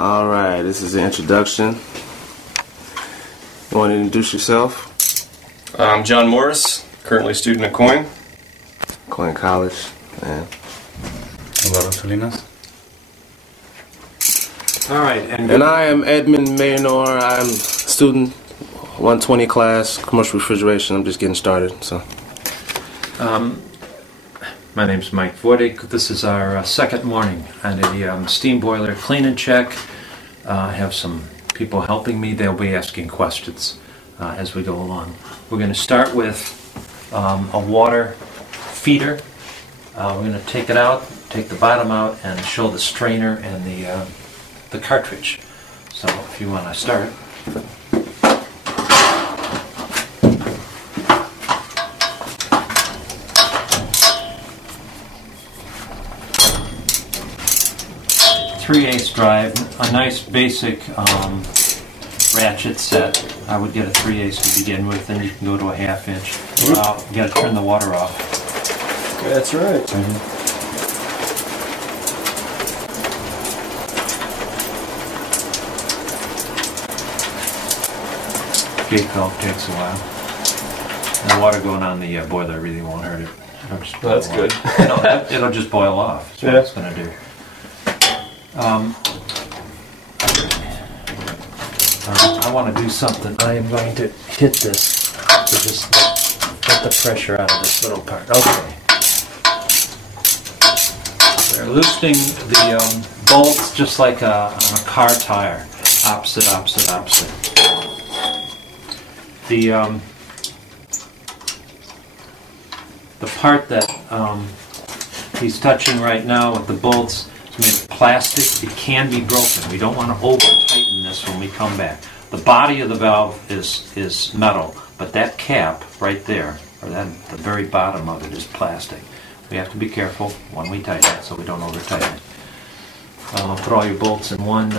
Alright, this is the introduction. You want to introduce yourself? I'm John Morris, currently a student at Coyne. Coyne College. Yeah. Alright, and I am Edmund Maynor. I'm student 120 class, commercial refrigeration. I'm just getting started. So, my name's Mike Voitik. This is our second morning on a steam boiler clean and check. I have some people helping me. They'll be asking questions as we go along. We're going to start with a water feeder. We're going to take it out, take the bottom out, and show the strainer and the cartridge. So if you want to start. .3/8 drive, a nice basic ratchet set. I would get a 3/8 to begin with, then you can go to a 1/2 inch. You got to turn the water off. That's right. Gate valve takes a while. And the water going on the boiler really won't hurt it. It'll just boil That's off. good. No, it'll just boil off. That's what it's going to do. I want to do something. I am going to hit this to just get the pressure out of this little part. Okay. We're loosening the bolts just like on a car tire. Opposite, opposite, opposite. The part that he's touching right now with the bolts is made of plastic. It can be broken. We don't want to over-tighten this when we come back. The body of the valve is metal, but that cap right there, or that the very bottom of it, is plastic. We have to be careful when we tighten it so we don't over-tighten it. Put all your bolts in one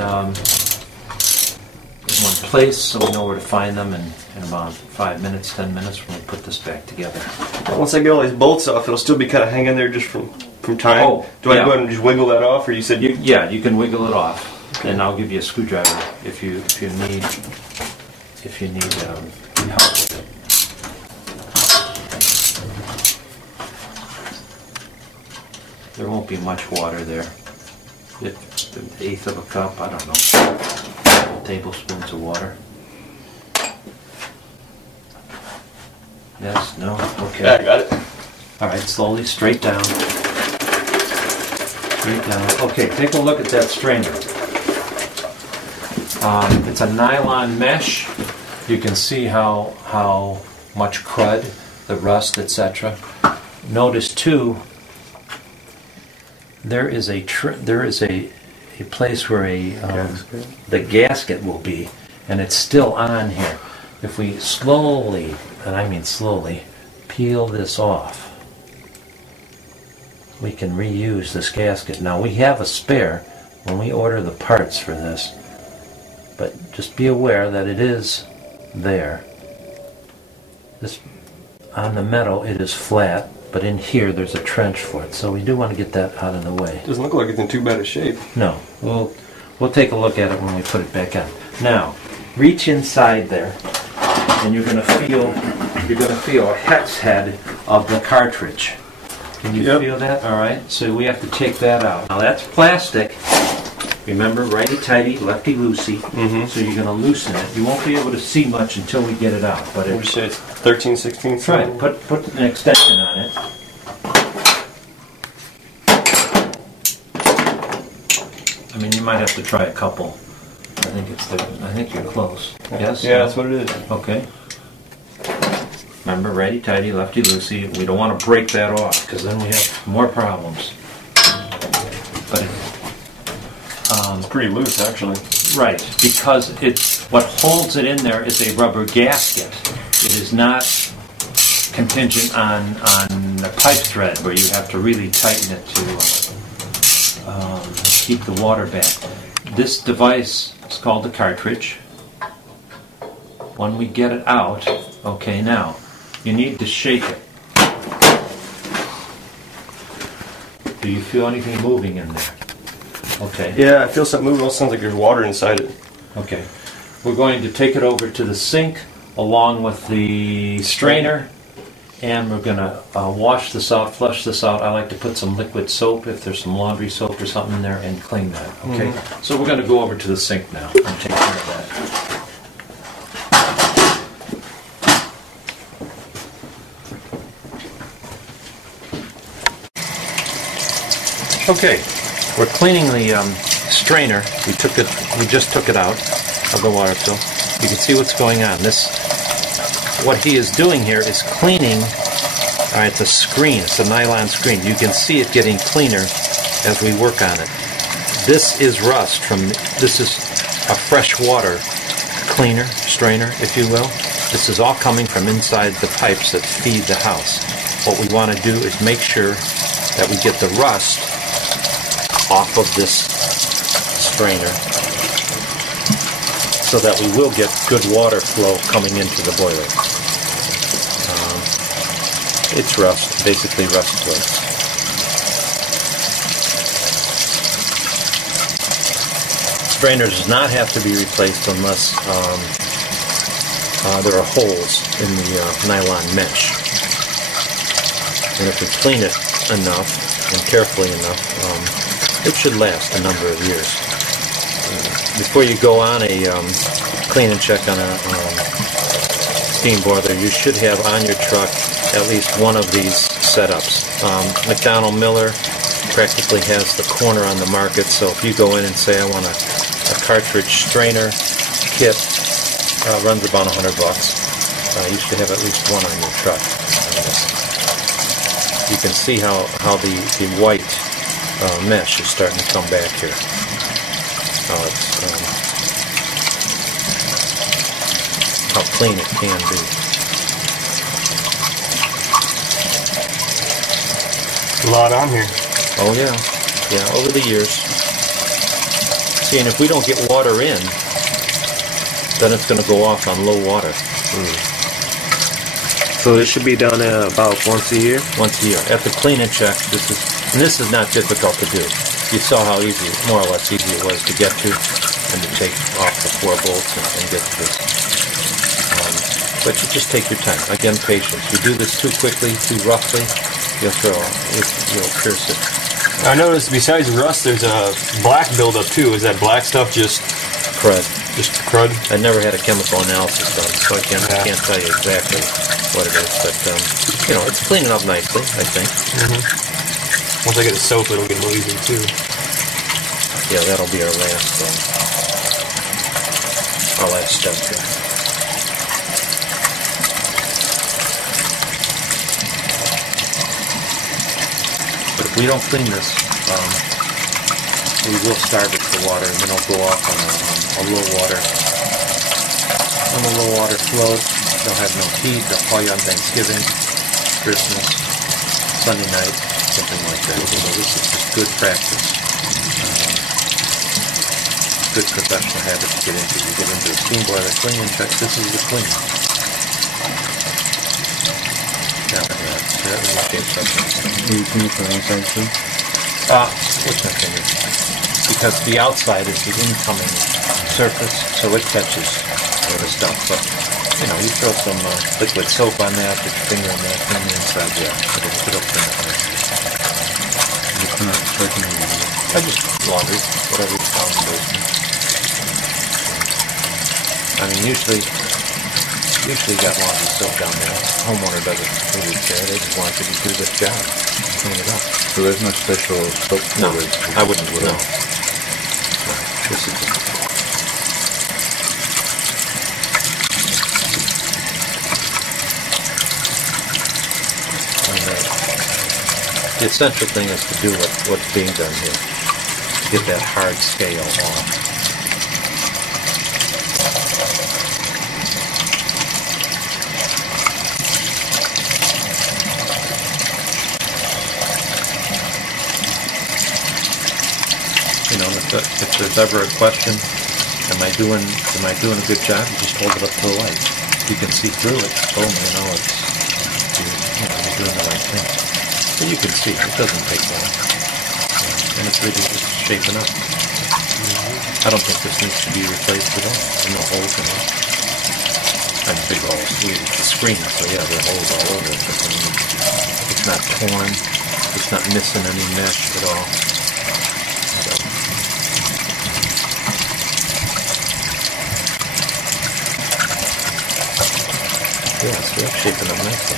place so we know where to find them in about 5 minutes, 10 minutes when we put this back together. Once I get all these bolts off, it'll still be kind of hanging there just from time. Oh, Do I go ahead and just wiggle that off, or you said Yeah, you can wiggle it off, and I'll give you a screwdriver if you need help with it. There won't be much water there. An eighth of a cup, I don't know. Tablespoons of water. Yes, no, okay. Yeah, I got it. Alright, slowly, straight down. Straight down. Okay, take a look at that strainer. It's a nylon mesh. You can see how much crud, the rust, etc. Notice too, there is a place where the gasket will be, and it's still on here. If we slowly, and I mean slowly, peel this off, we can reuse this gasket. Now we have a spare when we order the parts for this, but just be aware that it is there. This, on the metal it is flat, but in here there's a trench for it, so we do want to get that out of the way. Doesn't look like it's in too bad a shape. No, we'll take a look at it when we put it back on. Now, reach inside there, and you're going to feel a hex head of the cartridge. Can you feel that? All right. So we have to take that out. Now that's plastic. Remember, righty-tighty, lefty-loosey. So you're going to loosen it. You won't be able to see much until we get it out. But Would you say it's 13/16? That's right. Put an extension on it. I mean, you might have to try a couple. I think you're close. Yes? Yeah, that's what it is. Okay. Remember, righty-tighty, lefty-loosey. We don't want to break that off, because then we have more problems. But it's pretty loose, actually. right, because what holds it in there is a rubber gasket. It is not contingent on the pipe thread, where you have to really tighten it to keep the water back. This device is called the cartridge. When we get it out, okay, now you need to shake it. Do you feel anything moving in there? Okay. Yeah, I feel something moving. It sounds like there's water inside it. Okay. We're going to take it over to the sink along with the strainer, and we're going to wash this out, flush this out. I like to put some liquid soap, if there's some laundry soap or something in there, and clean that. Okay. So we're going to go over to the sink now and take care of that. Okay, we're cleaning the strainer. We just took it out of the water fill. You can see what's going on. What he is doing here is cleaning. All right, it's a screen. It's a nylon screen. You can see it getting cleaner as we work on it. This is rust from. This is a fresh water cleaner, strainer, if you will. This is all coming from inside the pipes that feed the house. What we want to do is make sure that we get the rust off of this strainer so that we will get good water flow coming into the boiler. It's rust, basically rust flakes. Strainer does not have to be replaced unless there are holes in the nylon mesh. And if we clean it enough and carefully enough, it should last a number of years. Before you go on a clean and check on a steam boiler, you should have on your truck at least one of these setups. McDonnell Miller practically has the corner on the market, so if you go in and say I want a cartridge strainer kit, runs about $100. You should have at least one on your truck. You can see how the white mesh is starting to come back here. How clean it can be. A lot on here. Oh yeah, yeah. Over the years. See, and if we don't get water in, then it's going to go off on low water. So it should be done about once a year? Once a year. At the clean and check, this is not difficult to do. You saw how easy, more or less easy it was to get to and to take off the 4 bolts and get to this. But you just take your time. Again, patience. You do this too quickly, too roughly, you'll pierce it. I noticed besides rust, there's a black buildup too. Is that black stuff just crud? Just crud? I never had a chemical analysis done, so I can't tell you exactly what it is. But it's cleaning up nicely, I think. Once I get the soap, it'll get a little easier too. Yeah, that'll be our last step here. But if we don't clean this, we will starve it for water, and then it'll go off on a low water. When the low water flows, they'll have no heat. They'll call you on Thanksgiving, Christmas, Sunday night, something like that. So this is just good practice. Good professional habit to get into. You get into a steam boiler, clean and check. This is the clean. Now Can you clean it from the outside too? What's my finger? Because the outside is the incoming surface, so it catches the stuff. But you throw some liquid soap on that, put your finger on that, clean the inside. Yeah, it'll clean it. It's not soaking anymore. I just laundry, whatever you found in the basement. I mean, usually you got laundry soap down there. The homeowner doesn't really care. They just want you to do this job, clean it up. So there's no special soap for it? I wouldn't. No. This is just. The essential thing is to do what's being done here. To get that hard scale off. If there's ever a question, am I doing a good job? You just hold it up to the light. You can see through it. Boom, you're doing the right thing. So you can see, it doesn't take long. And it's really just shaping up. I don't think this needs to be replaced at all. There's no holes in it. And big holes. The screen, so yeah, there are holes all over it. But I mean, it's not torn. It's not missing any mesh at all. So. Yeah, so it's shaping up nicely.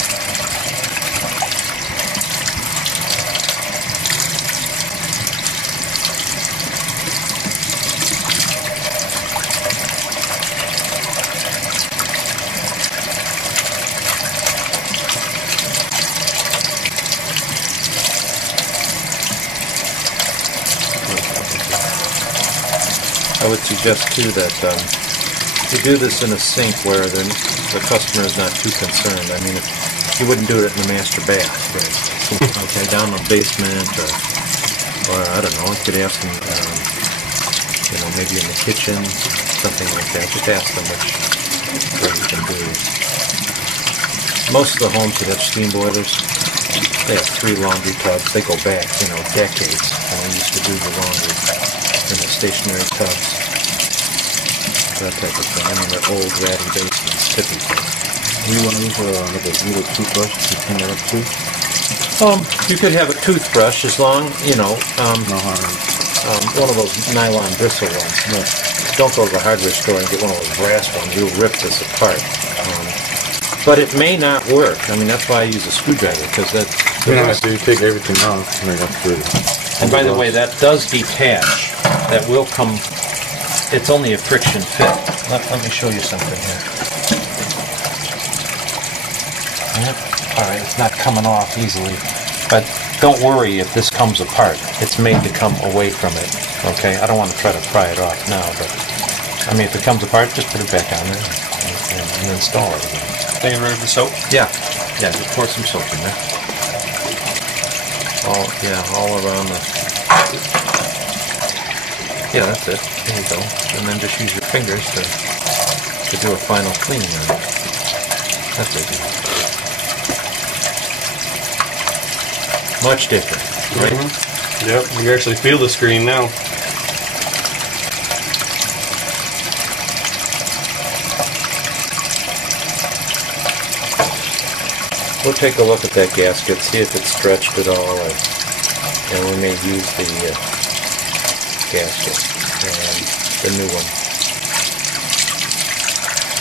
I would suggest too that you do this in a sink where the customer is not too concerned. I mean, if you wouldn't do it in the master bath, for instance. Okay, down in the basement, or I don't know. You could ask them, you know, maybe in the kitchen, something like that. Just ask them where you can do. Most of the homes that have steam boilers, they have 3 laundry tubs. They go back, you know, decades. And we used to do the laundry in the stationary tubs, that type of thing. I mean, they're old, ratty basements, typically. You want to use like a little toothbrush to clean that up too? You could have a toothbrush as long, you know, No harm. one of those nylon bristle ones. No. Don't go to the hardware store and get one of those brass ones. You'll rip this apart. But it may not work. I mean, that's why I use a screwdriver, because that's... You don't have to take everything off to make up for it. And by the way, that does detach. That will come... It's only a friction fit. Let me show you something here. Yep. All right, it's not coming off easily. But don't worry if this comes apart. It's made to come away from it. Okay? I don't want to try to pry it off now, but... I mean, if it comes apart, just put it back on there and install it again. Are you ready for soap? Yeah. Yeah, just pour some soap in there. All around the... Yeah, that's it. There you go. And then just use your fingers to do a final cleaning on it. That's it. Much different, right? Mm-hmm. Yep, you can actually feel the screen now. We'll take a look at that gasket, see if it's stretched at all, and we may use the gasket, the new one.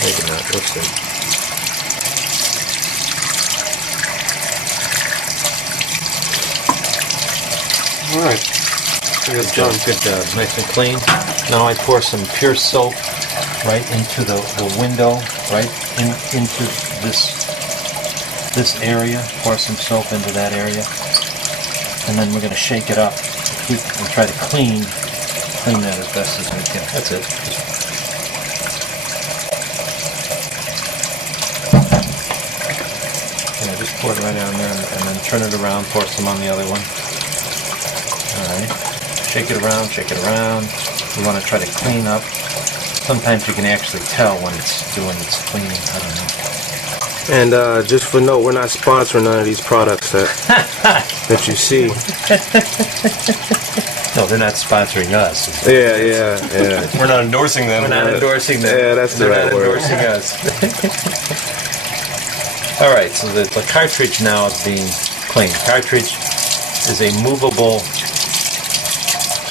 Maybe not, we'll see. Alright. Good job, good job. Nice and clean. Now I pour some pure soap right into the window, right into this area. Pour some soap into that area, and then we're going to shake it up and try to clean that as best as we can. That's it. Yeah, just pour it right down there, and then turn it around. Pour some on the other one. All right. Shake it around. Shake it around. We want to try to clean up. Sometimes you can actually tell when it's doing its cleaning. I don't know. And just for note, we're not sponsoring none of these products that you see. No, they're not sponsoring us. Yeah. We're not endorsing them. We're not endorsing them. Yeah, that's the They're right not word. endorsing us. All right, so the cartridge now is being cleaned. Cartridge is a movable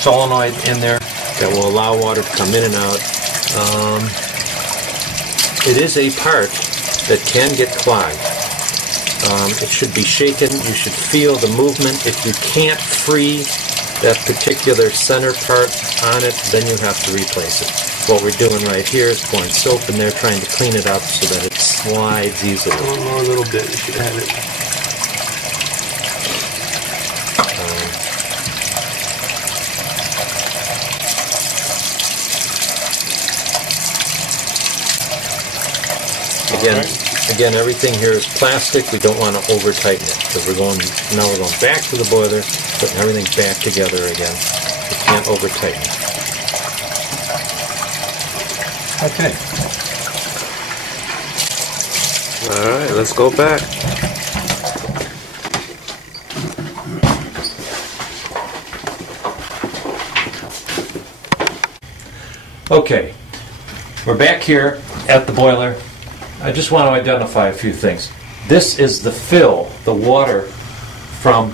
solenoid in there that will allow water to come in and out. It is a part that can get clogged. It should be shaken. You should feel the movement. If you can't free that particular center part on it, then you have to replace it. What we're doing right here is pouring soap in there, trying to clean it up so that it slides easily. One more little bit. You should have it. Again, everything here is plastic. We don't want to over tighten it because we're going back to the boiler, putting everything back together again. We can't over tighten it. Okay. All right, let's go back. Okay, we're back here at the boiler. I just want to identify a few things. This is the fill, the water from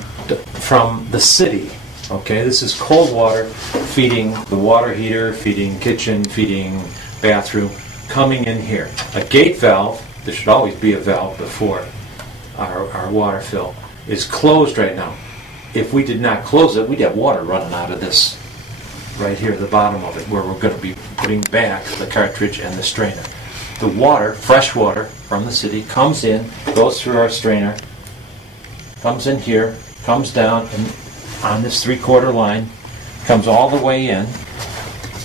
the city. Okay, this is cold water feeding the water heater, feeding kitchen, feeding bathroom, coming in here. A gate valve, there should always be a valve before our water fill, is closed right now. If we did not close it, we'd have water running out of this right here, the bottom of it, where we're going to be putting back the cartridge and the strainer. The water, fresh water from the city, comes in, goes through our strainer, comes in here, comes down, and on this 3/4 line, comes all the way in,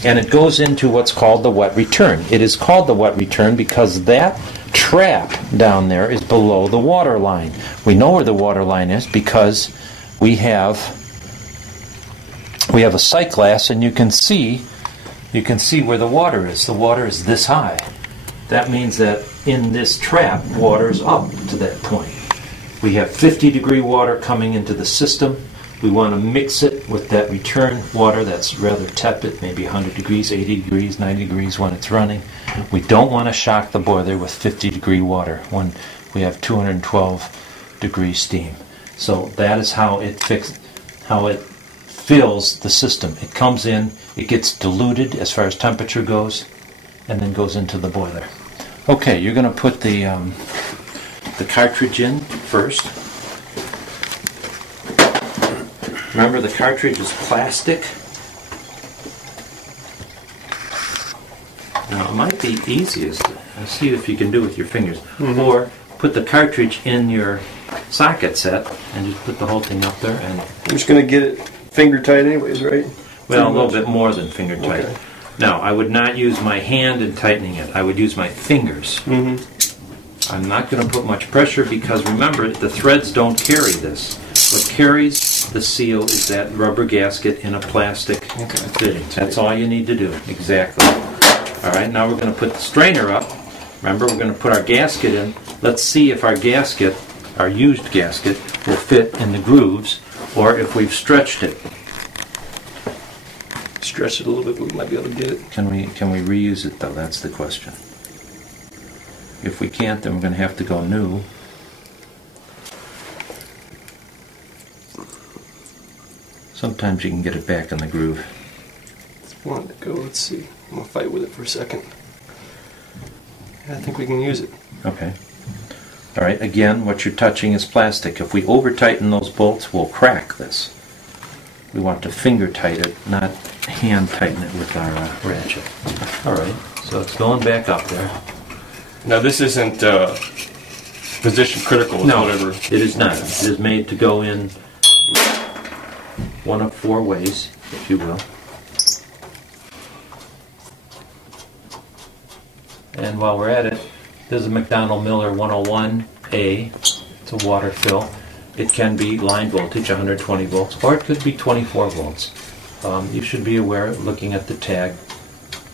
and it goes into what's called the wet return. It is called the wet return because that trap down there is below the water line. We know where the water line is because we have a sight glass, and you can see where the water is. The water is this high. That means that in this trap, water is up to that point. We have 50-degree water coming into the system. We want to mix it with that return water that's rather tepid, maybe 100 degrees, 80 degrees, 90 degrees when it's running. We don't want to shock the boiler with 50-degree water when we have 212-degree steam. So that is how it fills the system. It comes in, it gets diluted as far as temperature goes, and then goes into the boiler. Okay, you're going to put the cartridge in first. Remember, the cartridge is plastic. Now, it might be easiest, see if you can do it with your fingers, or put the cartridge in your socket set and just put the whole thing up there. And I'm just going to get it finger tight anyways, right? well, a little bit more than finger tight. Okay. Now, I would not use my hand in tightening it. I would use my fingers. I'm not going to put much pressure because, remember, the threads don't carry this. What carries the seal is that rubber gasket in a plastic fitting. That's all you need to do. Exactly. All right, now we're going to put the strainer up. Remember, we're going to put our gasket in. Let's see if our gasket, our used gasket, will fit in the grooves, or if we've stretched it. Stretch it a little bit, but we might be able to get it. Can we reuse it, though? That's the question. If we can't, then we're going to have to go new. Sometimes you can get it back in the groove. It's one to go. Let's see. I'm going to fight with it for a second. I think we can use it. Okay. All right, again, what you're touching is plastic. If we over-tighten those bolts, we'll crack this. We want to finger tighten it, not hand tighten it with our ratchet. All right, so it's going back up there. Now, this isn't position critical, No, whatever. it is not. It is made to go in one of 4 ways, if you will. And while we're at it, this is a McDonnell Miller 101A. It's a water fill. It can be line voltage, 120 volts, or it could be 24 volts. You should be aware, looking at the tag,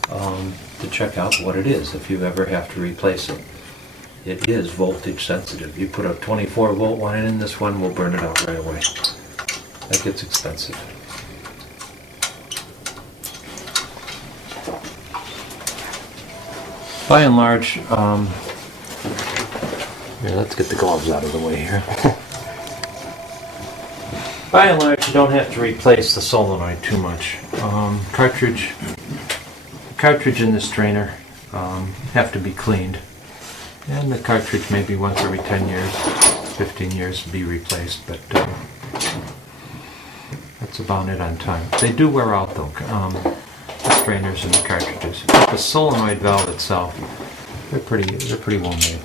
to check out what it is if you ever have to replace it. It is voltage sensitive. You put a 24 volt one in, this one will burn it out right away. That gets expensive. By and large, here, let's get the gloves out of the way here. By and large, you don't have to replace the solenoid too much. Cartridge and the strainer have to be cleaned. And the cartridge maybe once every 10 years, 15 years to be replaced, but that's about it on time. They do wear out though, the strainers and the cartridges. The solenoid valve itself, they're pretty well made.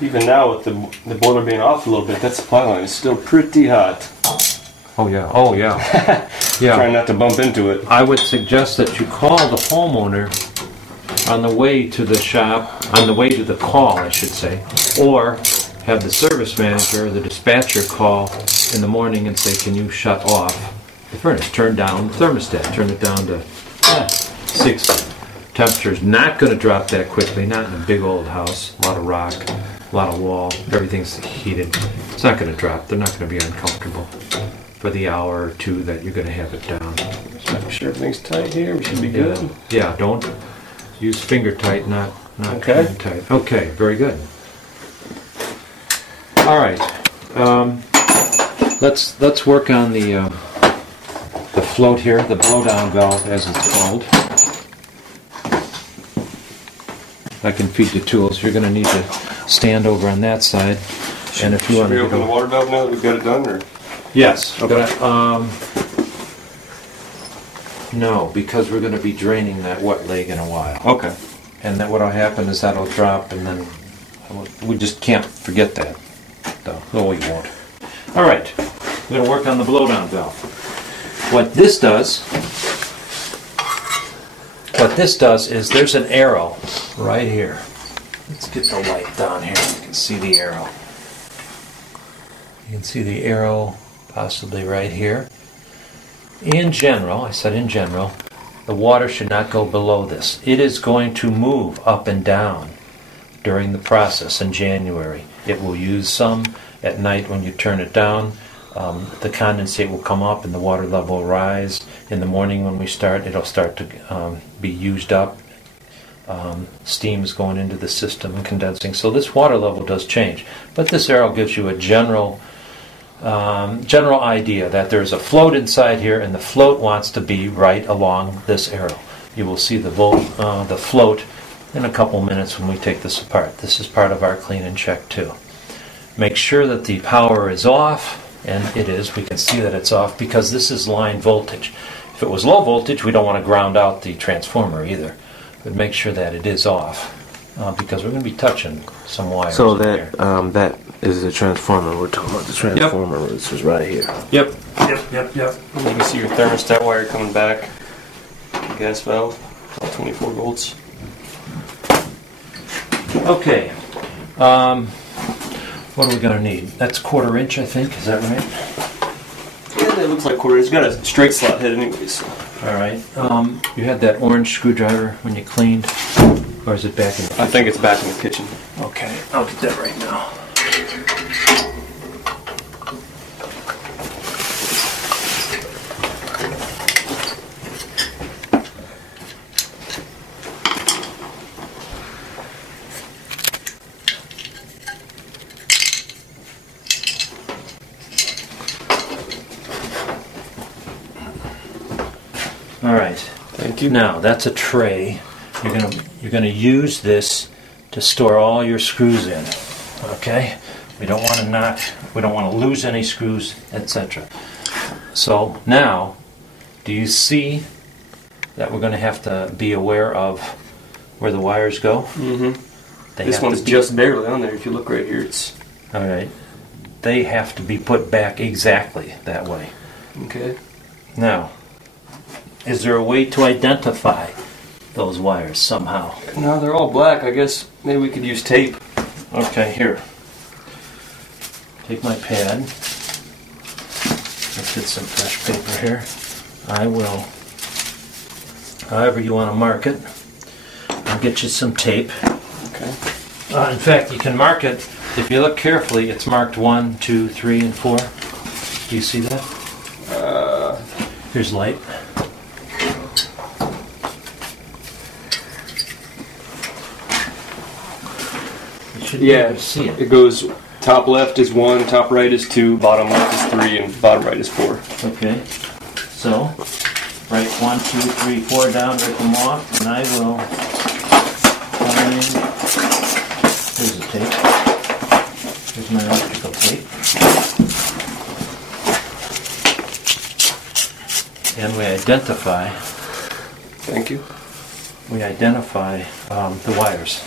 Even now, with the boiler being off a little bit, that supply line is still pretty hot. Oh yeah. Yeah. Trying not to bump into it. I would suggest that you call the homeowner on the way to the shop, on the way to the call, I should say, or have the service manager or the dispatcher call in the morning and say, can you shut off the furnace? Turn down the thermostat, turn it down to 6. Temperature's not going to drop that quickly, not in a big old house, a lot of rock, a lot of wall, everything's heated. It's not going to drop, they're not going to be uncomfortable for the hour or 2 that you're going to have it down. Make sure everything's tight here. We should be good. Yeah, don't use finger tight, not Okay. hand tight. Okay, very good. All right, let's work on the float here, the blowdown valve, as it's called. I can feed you tools. You're going to need to stand over on that side, and if you want Should we to open the water valve now that we've got it done, or? yes. Okay. No, because we're going to be draining that wet leg in a while. Okay. And then what'll happen is that'll drop, and then we just can't forget that. No, we won't. All right, we're going to work on the blowdown valve. What this does is there's an arrow right here. Let's get the light down here. You can see the arrow. You can see the arrow possibly right here. In general, I said in general, the water should not go below this. It is going to move up and down during the process in January. It will use some at night when you turn it down. The condensate will come up and the water level will rise. In the morning when we start, it'll start to be used up. Steam is going into the system and condensing. So this water level does change. But this arrow gives you a general idea that there's a float inside here, and the float wants to be right along this arrow. You will see the float in a couple minutes when we take this apart. This is part of our clean and check too. Make sure that the power is off, and it is. We can see that it's off because this is line voltage. If it was low voltage, we don't want to ground out the transformer either. But make sure that it is off because we're going to be touching some wires. So that is the transformer. We're talking about the transformer. Yep. This is right here. Yep. And you can see your thermostat wire coming back. The gas valve, all 24 volts. Okay. What are we going to need? That's 1/4 inch, I think. Is that right? Yeah, that looks like 1/4. It's got a straight slot head anyways. All right. You had that orange screwdriver when you cleaned, or is it back in the I think it's back in the kitchen. Okay, I'll get that right now. All right. Thank you. Now that's a tray. You're gonna use this to store all your screws in. Okay. We don't want to lose any screws, etc. So now, do you see that we're going to have to be aware of where the wires go? Mm-hmm. This one's just barely on there. If you look right here, it's all right. They have to be put back exactly that way. okay. Now, is there a way to identify those wires somehow? No, they're all black. I guess maybe we could use tape. Okay, here. Take my pad. Let's get some fresh paper here. I will, however you want to mark it, I'll get you some tape. Okay. In fact, you can mark it, if you look carefully, it's marked 1, 2, 3, and 4. Do you see that? Here's light. You should be able to see it. It goes top left is 1, top right is 2, bottom left is 3, and bottom right is 4. Okay. So, write 1, 2, 3, 4 down, rip them off, and I will find. Here's the tape. Here's my electrical tape. And we identify. Thank you. We identify the wires.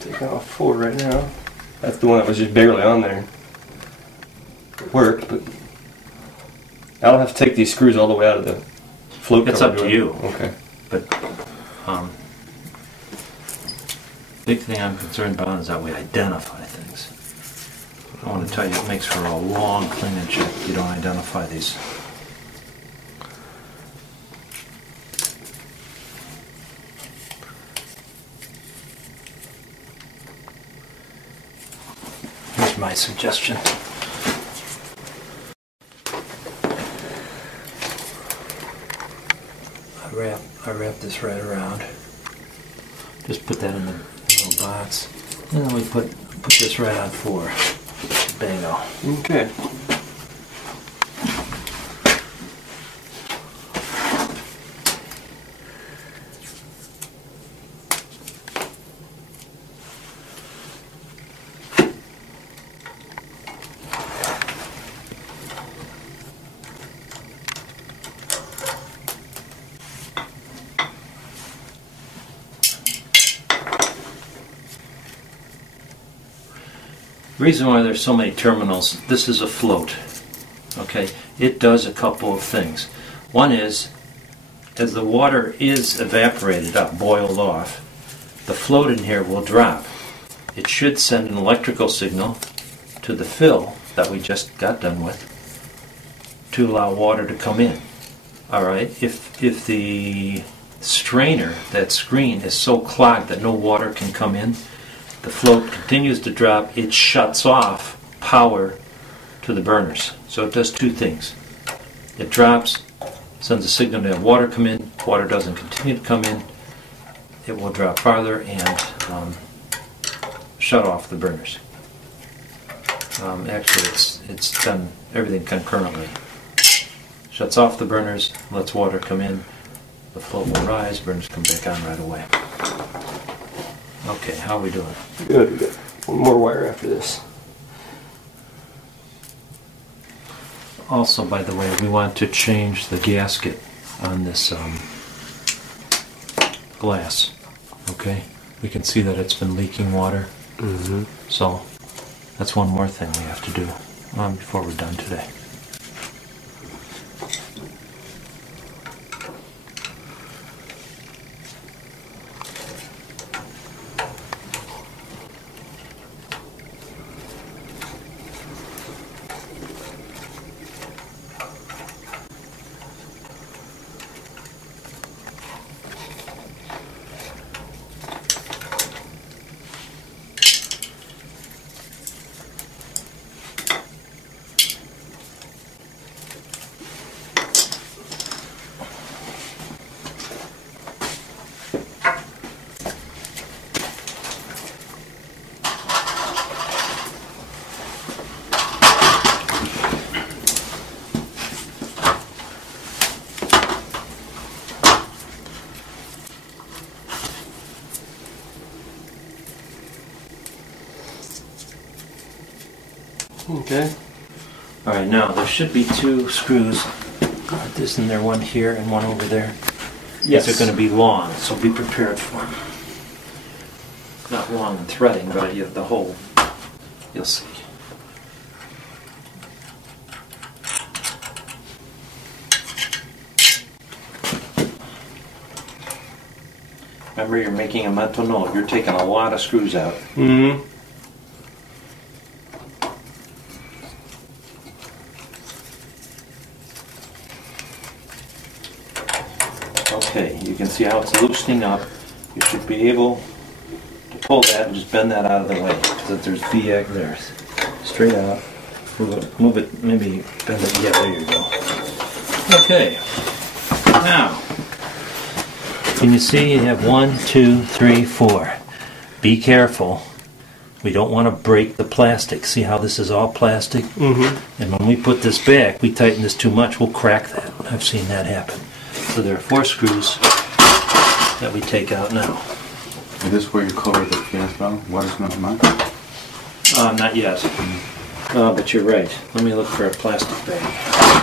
Taking off 4 right now. That's the one that was just barely on there. It worked, but I'll have to take these screws all the way out of the float. It's cover, up to do I? you. Okay. But big thing I'm concerned about is that we identify things. I want to tell you, it makes for a long clean and check if you don't identify these. Here's my suggestion. I wrap this right around. Just put that in the little box. And then we put this right on 4. Bingo. Okay. The reason why there's so many terminals, this is a float. Okay, it does a couple of things. One is, as the water is evaporated up, boiled off, the float in here will drop. It should send an electrical signal to the fill that we just got done with to allow water to come in. Alright, if the strainer, that screen, is so clogged that no water can come in, the float continues to drop, it shuts off power to the burners. So it does two things. It drops, sends a signal to have water come in, water doesn't continue to come in, it will drop farther and shut off the burners. Actually, it's done everything concurrently. Shuts off the burners, lets water come in, the float will rise, burners come back on right away. Okay, how are we doing? Good. We got one more wire after this. Also, by the way, we want to change the gasket on this glass. Okay? We can see that it's been leaking water. Mm-hmm. So, that's one more thing we have to do before we're done today. Okay. Alright, now there should be 2 screws. Put this in there, one here and one over there. Yes. They're going to be long, so be prepared for them. Not long and threading, but you have the hole. You'll see. Remember, you're making a mental note. You're taking a lot of screws out. Mm-hmm. Okay, you can see how it's loosening up. You should be able to pull that and just bend that out of the way. Because there's VX there. Straight out. Move it, maybe bend it. Yeah, there you go. Okay. Now, can you see you have 1, 2, 3, 4. Be careful. We don't want to break the plastic. See how this is all plastic? Mm-hmm. And when we put this back, we tighten this too much, we'll crack that. I've seen that happen. So there are 4 screws that we take out now. Is this where you cover the gas valve? Water's not mine? Not yet. But you're right. Let me look for a plastic bag.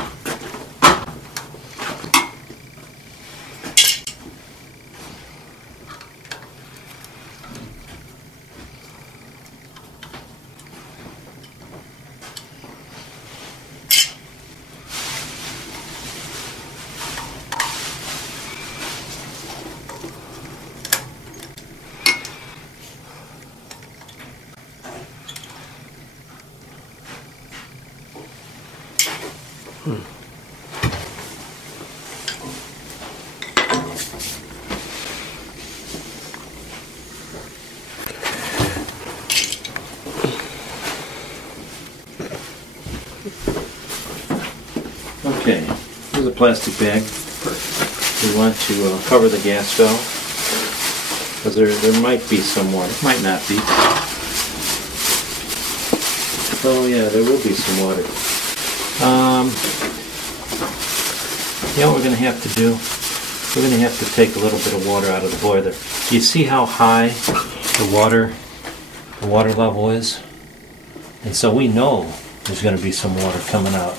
Okay, here's a plastic bag. we want to cover the gas valve, because there might be some water. It might not be. Oh yeah, there will be some water. Yeah, what we're going to have to do, we're going to have to take a little bit of water out of the boiler. Do you see how high the water level is? And so we know there's going to be some water coming out.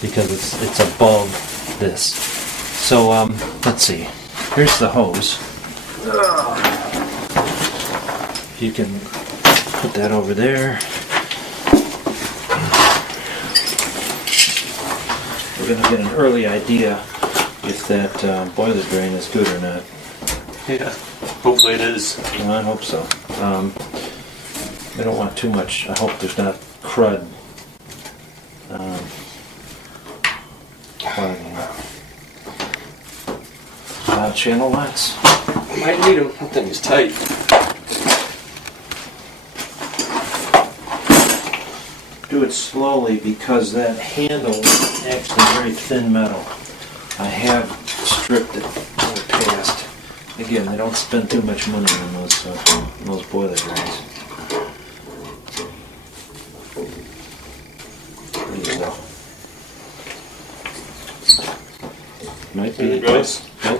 Because it's above this. So let's see. Here's the hose. You can put that over there. We're going to get an early idea if that boiler drain is good or not. Yeah, hopefully it is. Well, I hope so. I don't want too much. I hope there's not crud. Channel lights. Might need them. That thing is tight. Do it slowly because that handle is actually very thin metal. I have stripped it in the past. Again, they don't spend too much money on those boiler drains. There you go. Might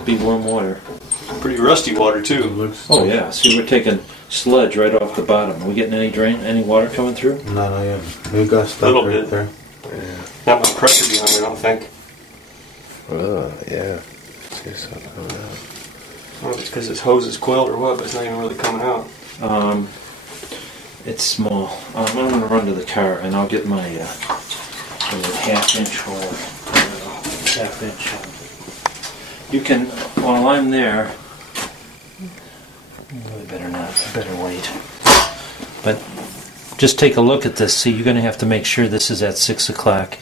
be warm water. Pretty rusty water too. Oh yeah, see we're taking sludge right off the bottom. Are we getting any water coming through? No, not yet. We got stuff Little right bit. there. Yeah. Not much pressure behind it, I don't think. Yeah. See something coming out. I don't know if it's because this hose is coiled or what, but it's not even really coming out. It's small. I'm going to run to the car and I'll get my half-inch hole. Half-inch. You can, while I'm there, really better not, better wait. But just take a look at this. See, you're going to have to make sure this is at 6 o'clock,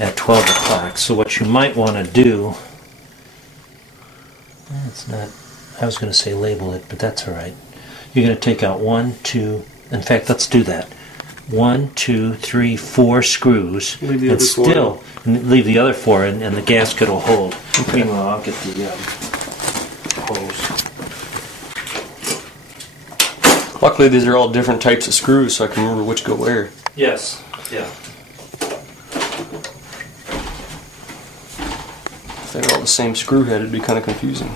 at 12 o'clock. So what you might want to do, it's not, I was going to say label it, but that's all right. You're going to take out 1, 2, in fact, let's do that. 1, 2, 3, 4 screws, Leave the and other four. still leave the other 4, and the gasket will hold. Okay. Meanwhile, I'll get the hose. Luckily, these are all different types of screws, so I can remember which go where. Yes. Yeah. If they were all the same screw head, it'd be kind of confusing.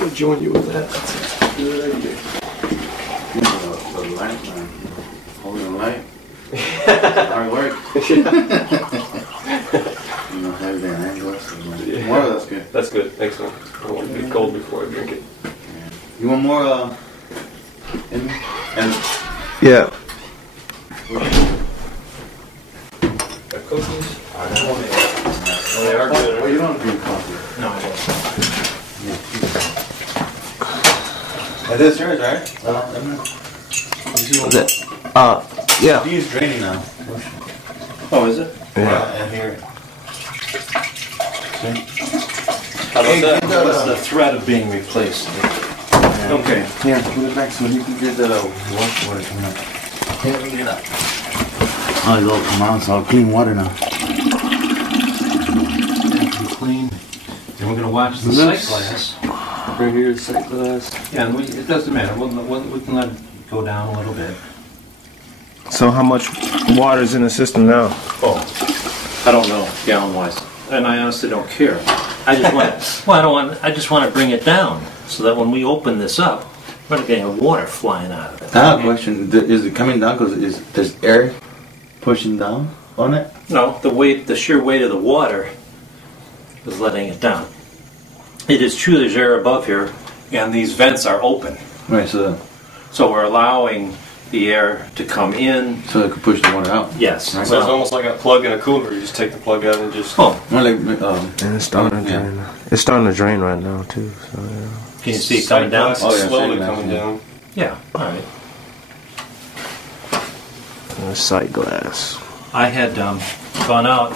I'll join you with that. That's a good idea. The light, man. Holding the light. Hard work. You know, heavy than angles. Yeah. More of that's good. That's good. Thanks, man. I don't want it to be cold before I drink it. Yeah. You want more, in me? And Yeah. Got cookies? Oh, they are good. well, you don't drink coffee. No, I don't. That is yours, right? Yeah. He's draining now. Oh, is it? Yeah. And here. See? How about that? That's the threat of being replaced. Okay. Here, put it back so you can get the wash water coming up. Here, let me get up. Oh, it's all come out. It's all clean water now. Clean. And we're going to watch the sight glass. Right here, the sight glass. Yeah, and it doesn't matter. We can let it go down a little bit. So how much water is in the system now? Oh, I don't know, gallon-wise, and I honestly don't care. I just want, well, I just want to bring it down so that when we open this up, we're not getting water flying out of it. I have a question. Is it coming down because there's air pushing down on it? No, the sheer weight of the water is letting it down. It is true there's air above here, and these vents are open. Right, so we're allowing the air to come in. so it could push the water out. Yes. So it's almost like a plug in a cooler. You just take the plug out and just... Oh, More like And it's starting to drain. It's starting to drain right now too. So yeah. can you see it coming down? Sight glass is Oh, yeah, slowly sight glass, coming yeah. down. Yeah, all right. Sight glass. I had gone out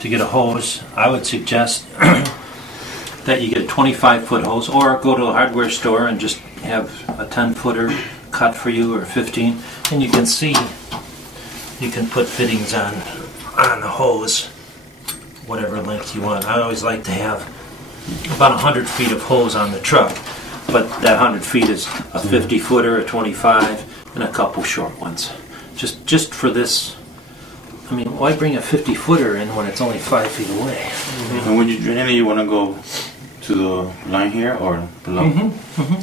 to get a hose. I would suggest that you get a 25-foot hose, or go to a hardware store and just have a 10-footer cut for you, or 15, and you can see you can put fittings on the hose, whatever length you want. I always like to have about 100 feet of hose on the truck, but that 100 feet is a 50-footer, a 25, and a couple short ones. Just for this. I mean, why bring a 50-footer in when it's only 5 feet away? And when you drain it, you want to go to the line here or below?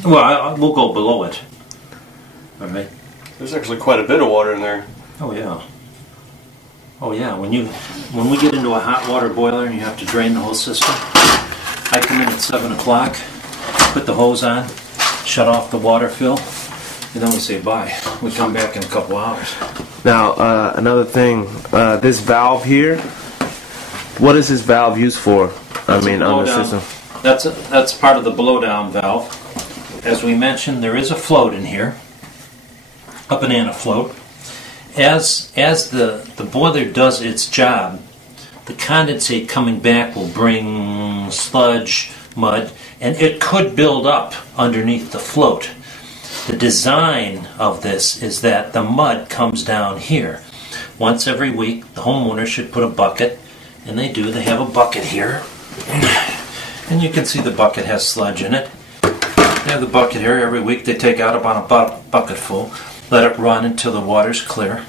Well, we'll go below it. All right. There's actually quite a bit of water in there. Oh yeah. Oh yeah. When we get into a hot water boiler and you have to drain the whole system, I come in at 7 o'clock, put the hose on, shut off the water fill, and then we say bye. We come back in a couple hours. Now another thing, this valve here. What is this valve used for? That's on the system. That's part of the blowdown valve. As we mentioned, there is a float in here, a banana float. As the boiler does its job, the condensate coming back will bring sludge, mud, and it could build up underneath the float. The design of this is that the mud comes down here. Once every week, the homeowner should put a bucket, and they do. They have a bucket here. And you can see the bucket has sludge in it. They have the bucket here. Every week they take out about a bucket full, let it run until the water's clear.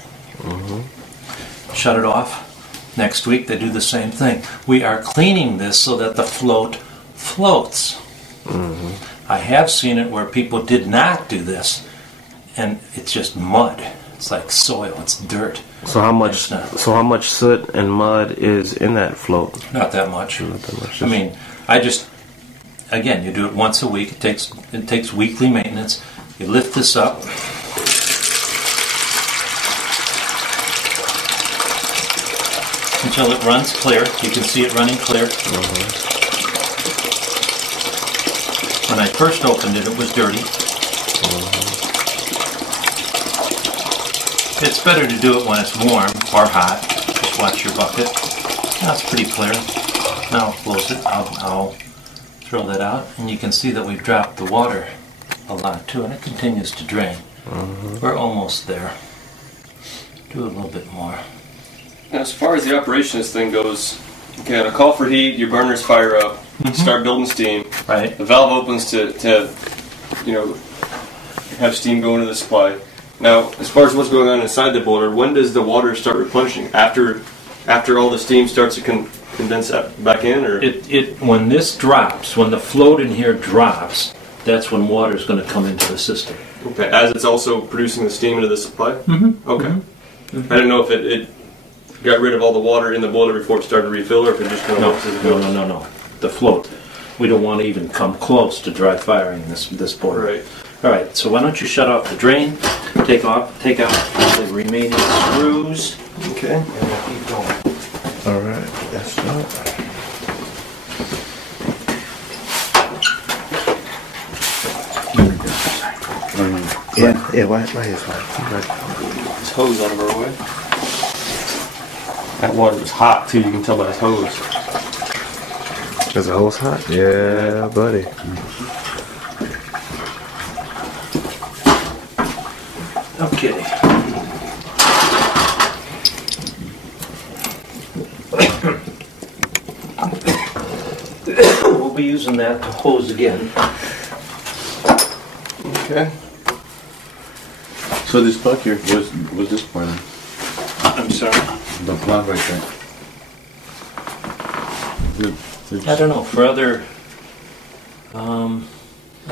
Shut it off. Next week they do the same thing. We are cleaning this so that the float floats. I have seen it where people did not do this, and it's just mud. It's like soil. It's dirt. So how much soot and mud is in that float? Not that much. Not that much. I mean, again, you do it once a week. It takes weekly maintenance. You lift this up. Until it runs clear. You can see it running clear. When I first opened it, it was dirty. It's better to do it when it's warm or hot. Just watch your bucket. Now it's pretty clear. Now I'll close it. I'll throw that out, and you can see that we've dropped the water a lot too, and it continues to drain. We're almost there. Do a little bit more. Now, as far as the operation of this thing goes, you got a call for heat, your burners fire up, start building steam. Right. The valve opens to have steam go into the supply. Now, as far as what's going on inside the boiler, when does the water start replenishing? After all the steam starts to condense back in, or when this drops, when the float in here drops, that's when water is going to come into the system. okay, as it's also producing the steam into the supply? Okay. I didn't know if it got rid of all the water in the boiler before it started to refill, or if it just kind of works as it goes. No. The float. We don't want to even come close to dry firing this boiler. Right. All right. So why don't you shut off the drain? Take out the remaining screws. Okay. And we'll keep going. All right. That's that. Yeah. Why is fine. This hose out of our way. That water was hot too. You can tell by this hose. Is the hose hot? Yeah, buddy. Okay. We'll be using that to hose again. Okay. So this plug here, what's this for then? I'm sorry. The plug right there. I don't know. For other, I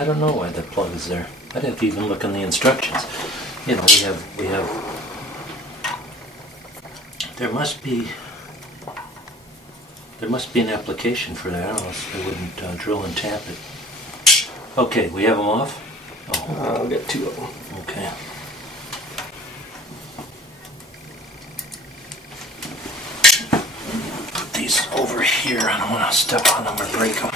don't know why that plug is there. I'd have to even look in the instructions. You know, we have. There must be an application for that. I don't know if they wouldn't drill and tap it. Okay, we have them off. Oh, I'll get 2 of them. okay. Put these over here. I don't want to step on them or break them.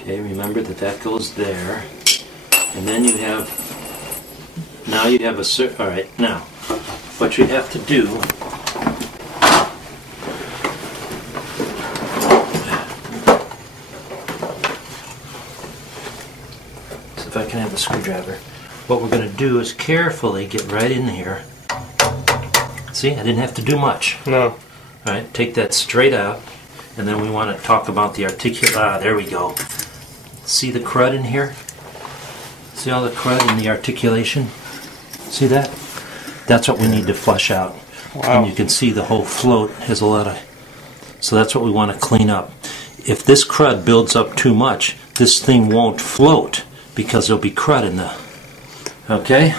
Okay, remember that goes there. And then you have, now you have a, all right, now, what you have to do, so if I can have the screwdriver, what we're going to do is carefully get right in here. See, I didn't have to do much. No. All right, take that straight out, and then we want to talk about the there we go. See the crud in here? See all the crud in the articulation? See that? That's what we need to flush out. Wow. And you can see the whole float has a lot of... So that's what we want to clean up. If this crud builds up too much, this thing won't float because there'll be crud in the... Okay?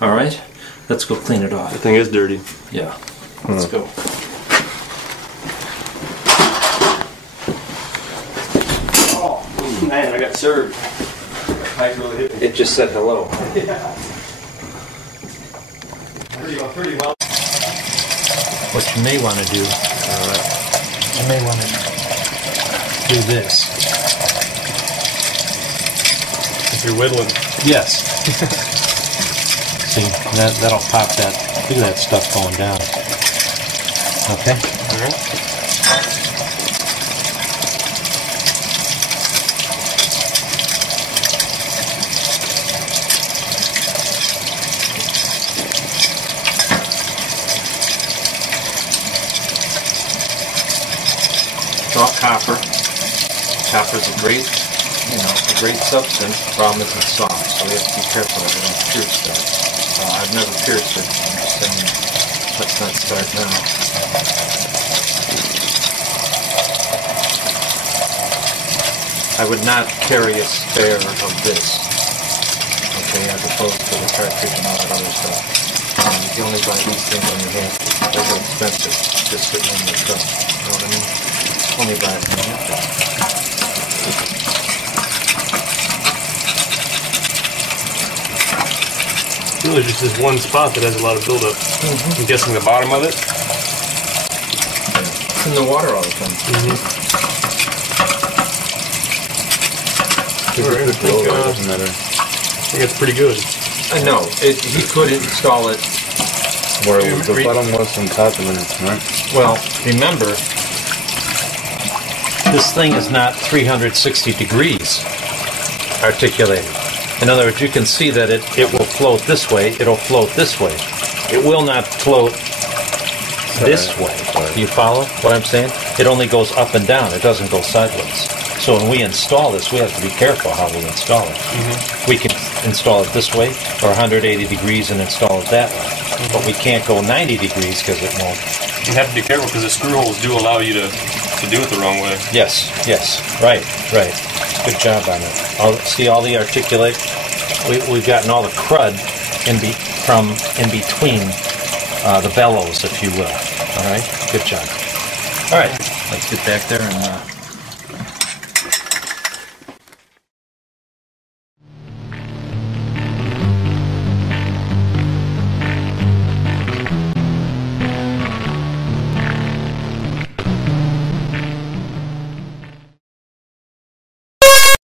All right? Let's go clean it off. The thing is dirty. Yeah. Let's go. Oh, man, I got served. I really hit me. It just said hello. Yeah. Pretty well. What you may want to do, you may want to do this. If you're whittling. Yes. See, that'll pop that. Look at that stuff going down. Okay? All right. It's all copper. Copper's a great substance. The problem is it's soft, so we have to be careful that we don't pierce that. I've never pierced it. I'm just saying, let's not start now. I would not carry a spare of this, okay, as opposed to the cartridge and all that other stuff. You can only buy these things when you have to. They're expensive, just sitting in the truck. You know what I mean? Only buy it when you have to. Really just this one spot that has a lot of buildup. I'm guessing the bottom of it? It's in the water all the time. I think it's pretty good. I know. He could install it. Where the bottom was some copper in it, right? Well, remember, this thing is not 360 degrees articulated. In other words, you can see that it will float this way, it'll float this way. It will not float this way. Do you follow what I'm saying? It only goes up and down, it doesn't go sideways. So when we install this, we have to be careful how we install it. We can install it this way, or 180 degrees and install it that way. But we can't go 90 degrees because it won't. You have to be careful because the screw holes do allow you to do it the wrong way. Yes, right. Good job on it. See all the articulate? We've gotten all the crud from in between the bellows, if you will. All right, good job. All right, let's get back there and